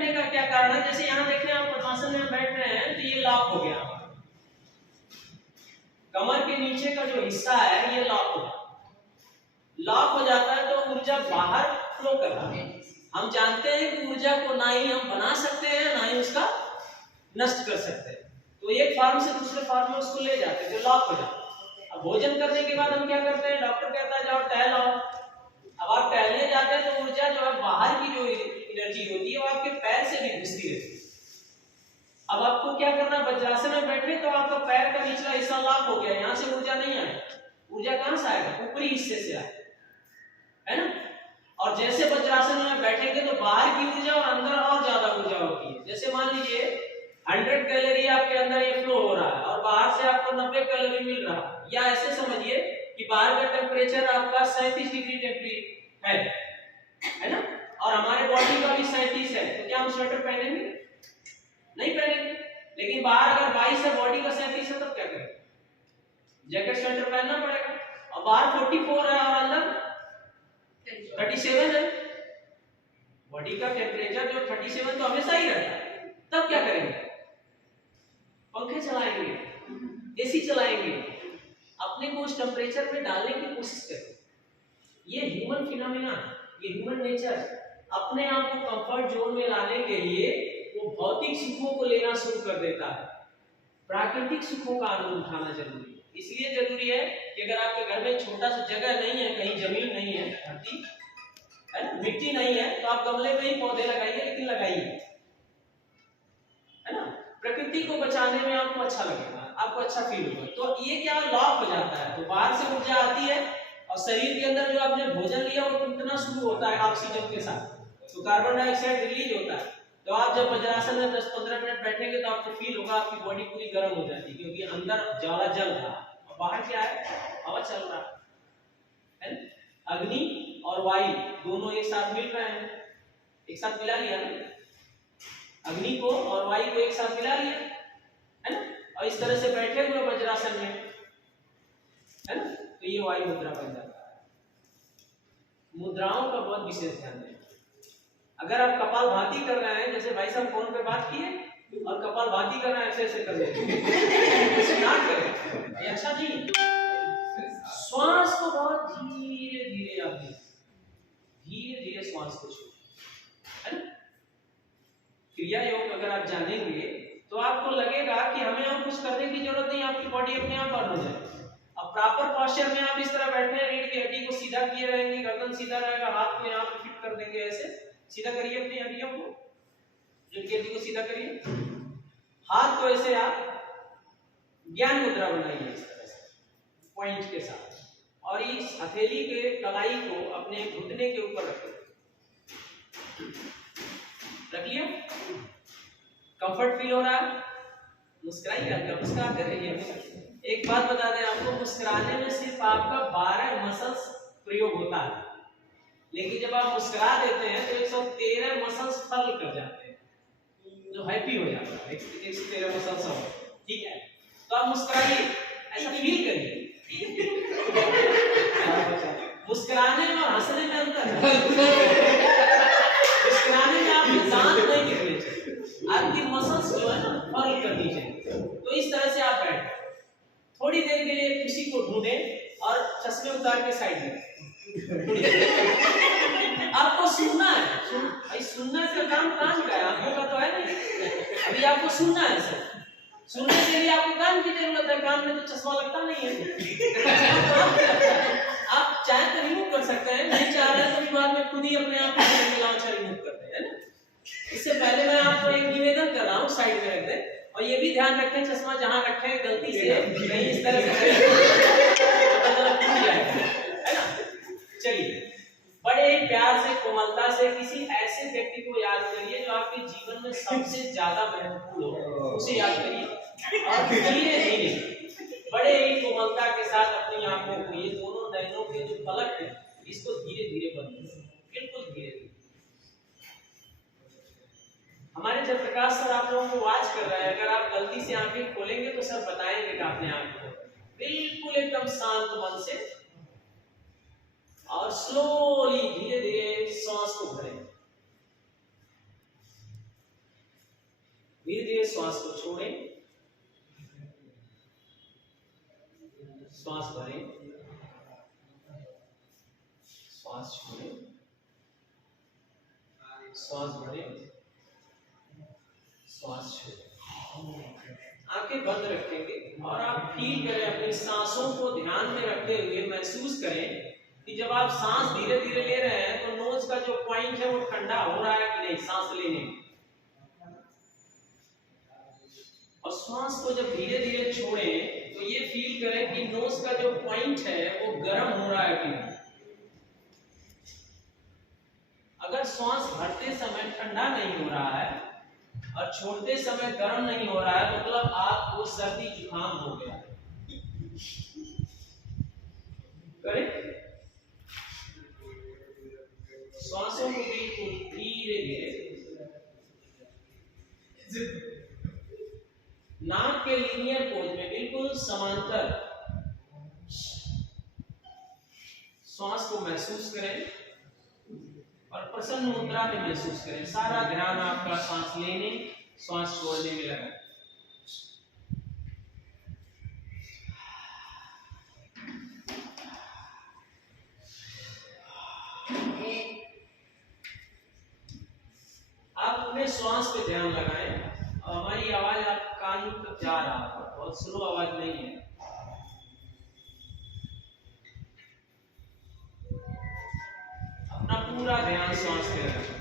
बैठने का क्या कारण है? जैसे यहाँ देखें आप पद्मासन में बैठ रहे हैं तो ये लॉक हो गया, कमर के नीचे का जो हिस्सा है ये लॉक हो जाता है। लॉक हो जाता है तो ऊर्जा बाहर फ्लो कर रहा है। हम जानते हैं कि ऊर्जा को ना ही हम बना सकते हैं ना ही उसका नष्ट कर सकते हैं, तो एक फार्म से दूसरे फार्म में उसको ले जाते हैं, जो लॉक हो जाता है। अब भोजन करने के बाद हम क्या करते हैं? डॉक्टर कहता है जाओ टहलो। अब आप टहलने जाते हैं तो ऊर्जा जो है बाहर की जो एनर्जी होती है वो आपके पैर से भी घुसती रहती है। अब आपको क्या करना, वज्रासन में बैठे तो आपका पैर का निचला हिस्सा लॉक हो गया, यहाँ से ऊर्जा नहीं आई। ऊर्जा कहां से आएगा? ऊपरी हिस्से से आएगा, है ना। और जैसे वज्रासन में बैठेंगे तो बाहर की ऊर्जा और अंदर और ज्यादा ऊर्जा होती है। जैसे मान लीजिए 100 कैलोरी आपके अंदर ये फ्लो हो रहा है और बाहर से आपको 90 कैलोरी मिल रहा है, या ऐसे समझिए कि बाहर का टेम्परेचर आपका 37 डिग्री है ना, और हमारे बॉडी का भी 37 है, तो क्या हम स्वेटर पहनेंगे? नहीं पहनेंगे। लेकिन बाहर अगर 22 है, बॉडी का 37 है, तब क्या करेंगे? जैकेट स्वेटर पहनना पड़ेगा। और बाहर 44 है और अंदर 37 है, बॉडी का टेम्परेचर जो 37 तो हमेशा ही रहता है, तब क्या करेंगे? पंखे चलाएंगे, एसी चलाएंगे, अपने को उस टेम्परेचर में डालने की कोशिश करें। ये ह्यूमन फिनोमेना, ये ह्यूमन नेचर अपने आप को कंफर्ट जोन में लाने के लिए वो भौतिक सुखों को लेना शुरू कर देता है। प्राकृतिक सुखों का आनंद उठाना जरूरी है। इसलिए जरूरी है कि अगर आपके घर में छोटा सा जगह नहीं है, कहीं जमीन नहीं है, धरती है ना, मिट्टी नहीं है, तो आप गमले में ही पौधे लगाइए, लेकिन लगाइए, है ना। प्रकृति को बचाने में आपको अच्छा लगेगा, आपको अच्छा फील होगा। तो ये क्या लॉक हो जाता है, तो बाहर से ऊर्जा आती है और शरीर के अंदर जो आपने भोजन लिया वो टूटना शुरू होता है ऑक्सीजन के साथ, तो कार्बन डाइऑक्साइड रिलीज होता है। तो आप जब वज्रासन में 10-15 मिनट बैठेंगे तो आपको फील होगा आपकी बॉडी पूरी गर्म हो जाती है, क्योंकि अंदर ज्वाला जल रहा है और बाहर क्या है? हवा चल रहा है। अग्नि और वायु दोनों एक साथ मिल रहे हैं, एक साथ मिला लिया ना, अग्नि को और वायु को एक साथ मिला लिया, है ना। और इस तरह से बैठे हुए वज्रासन में, है ना, तो ये वायु मुद्रा बन जाता है। मुद्राओं का बहुत विशेष ध्यान दें। अगर आप कपालभाति कर रहे हैं, जैसे भाई साहब फोन पे बात किए और कपालभाति कर रहे हैं, ऐसे ऐसे कर रहे ना करें, अच्छा जी। श्वास को बहुत धीरे धीरे आप धीरे धीरे श्वास को छोड़ें, है ना। क्रिया योग अगर आप जानेंगे तो आपको लगेगा कि हमें और कुछ करने की जरूरत नहीं, आपकी बॉडी अपने आप बर्न हो जाएगी। अब प्रॉपर पोस्चर में आप इस तरह बैठे हैं, रीढ़ की हड्डी को सीधा किए रहेंगे, गर्दन सीधा रहेगा, हाथ को यहाँ पे फिट कर देंगे, ऐसे सीधा करिए अपनी हड्डियों को, रीढ़ की हड्डी को सीधा करिए, हाथ को ऐसे आप ज्ञान मुद्रा बनाइए इस तरह से पॉइंट के साथ, और इस हथेली के कलाई को अपने घुटने के ऊपर रखिए, रख लिया। कंफर्ट फील हो रहा है? मुस्कुराइए, मुस्कुरा कर रहिए। एक बात बता दें आपको, मुस्कुराने में सिर्फ आपका 12 मसल्स प्रयोग होता है, लेकिन जब आप मुस्कुरा देते हैं तो 113 मसल्स फल कर जाते हैं, जो हैप्पी हो जाता है। 113 मसल्स हो, ठीक है। तो आप मुस्कुराइए, ऐसा फील करिए। मुस्कुराने में और हंसने में अंतर है। मुस्कुराने में आपके दांत नहीं गिरने चाहिए, आपकी मसल्स जो है ना फल करनी चाहिए। तो इस तरह से आप बैठ थोड़ी देर के लिए किसी को ढूंढें और चश्मे उतार के साइड में आपको सुनना है। भाई सुनना का काम कान का है, आंखों का तो है नहीं। अभी आपको सुनना है सर, सुनने के लिए आपको कान की जरूरत है, कान में तो चश्मा लगता नहीं है। आप चाहे तो रिमूव कर सकते हैं, नहीं चाह रहे तो बाद में खुद ही अपने आप रिमूव करते हैं ना। इससे पहले मैं आपको एक निवेदन कर रहा हूँ, साइड में रख दें, और ये भी ध्यान रखें चश्मा जहां रखें गलती से नहीं इस तरह से है ना। चलिए, बड़े ही प्यार से कोमलता से किसी ऐसे व्यक्ति को याद करिए जो आपके जीवन में सबसे ज्यादा महत्वपूर्ण हो, उसे याद करिए और धीरे धीरे बड़े ही कोमलता के साथ अपनी आंखों को, ये दोनों नयनों के जो पलक है, इसको धीरे धीरे बंद करें, बिल्कुल धीरे धीरे। हमारे जयप्रकाश सर आप लोगों को वॉच कर रहे हैं, अगर आप गलती से आंखें खोलेंगे तो सर बताएंगे कि आपने आंखें बिल्कुल एकदम शांत मन से और स्लोली धीरे धीरे सांस को भरें। धीरे धीरे श्वास को छोड़ें, श्वास भरें, श्वास छोड़ें, श्वास भरें, श्वास छोड़ें। आंखें बंद रखेंगे और आप फील करें, अपनी सांसों को ध्यान में रखते हुए महसूस करें कि जब आप सांस धीरे धीरे ले रहे हैं तो नोज का जो पॉइंट है वो ठंडा हो रहा है कि नहीं सांस लेने में, और श्वास को जब धीरे धीरे छोड़ें तो ये फील करें कि नोज का जो पॉइंट है वो गर्म हो रहा है कि नहीं। अगर श्वास भरते समय ठंडा नहीं हो रहा है और छोड़ते समय गर्म नहीं हो रहा है, मतलब आपको सर्दी जुकाम हो गया है। करेक्ट? श्वासों को बिल्कुल धीरे धीरे नाक के लीनियर पोज में बिल्कुल समांतर श्वास को महसूस करें और प्रसन्न मुद्रा में महसूस करें। सारा ध्यान आपका सांस लेने श्वास छोड़ने में लगा। आप अपने श्वास पे ध्यान लगाएं। हमारी आवाज आप कान तक जा रहा है, बहुत स्लो आवाज नहीं है। अपना पूरा ध्यान श्वास पे रखें।